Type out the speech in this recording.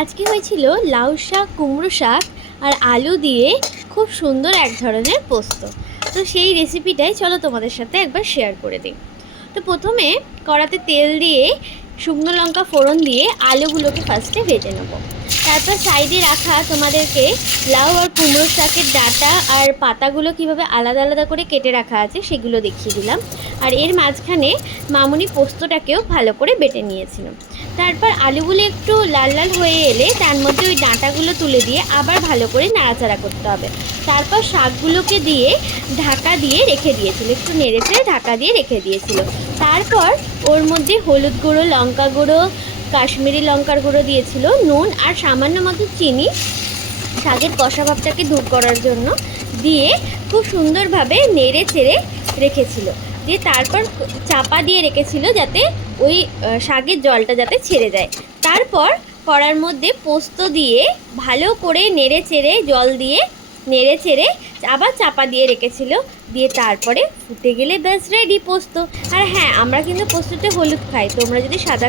আজকে হয়েছিল লাউ শাক, কুমড়ো শাক আর আলু দিয়ে খুব সুন্দর এক ধরনের পোস্ত। তো সেই রেসিপিটাই চলো তোমাদের সাথে একবার শেয়ার করে দিই। তো প্রথমে কড়াতে তেল দিয়ে শুকনো লঙ্কা ফোড়ন দিয়ে আলুগুলোকে ফার্স্টে ভেজে নেবো। তারপর সাইডে রাখা তোমাদেরকে লাউ আর কুমড়ো শাকের ডাঁটা আর পাতাগুলো কিভাবে আলাদা আলাদা করে কেটে রাখা আছে সেগুলো দেখিয়ে দিলাম। আর এর মাঝখানে মামুনি পোস্তটাকেও ভালো করে বেটে নিয়েছিলাম। তারপর আলুগুলো একটু লাল লাল হয়ে এলে তার মধ্যে ওই ডাঁটাগুলো তুলে দিয়ে আবার ভালো করে নাড়াচাড়া করতে হবে। তারপর শাকগুলোকে দিয়ে ঢাকা দিয়ে রেখে দিয়েছিল, একটু নেড়েচেড়ে ঢাকা দিয়ে রেখে দিয়েছিল। তারপর ওর মধ্যে হলুদ গুঁড়ো, লঙ্কা গুঁড়ো, কাশ্মীরি লঙ্কার গুঁড়ো দিয়েছিল, নুন আর সামান্য মতো চিনি শাকের কষা ভাবটাকে দূর করার জন্য দিয়ে খুব সুন্দরভাবে নেড়ে চেড়ে রেখেছিল। দিয়ে তারপর চাপা দিয়ে রেখেছিল যাতে ওই শাকের জলটা যাতে ছেড়ে যায়। তারপর কড়ার মধ্যে পোস্ত দিয়ে ভালো করে নেড়ে চেড়ে জল দিয়ে নেড়ে চেড়ে আবার চাপা দিয়ে রেখেছিল। দিয়ে তারপরে ফুটে গেলে ব্যাস রেডি পোস্ত। আর হ্যাঁ, আমরা কিন্তু পোস্ততে হলুদ খাই, তোমরা যদি সাদা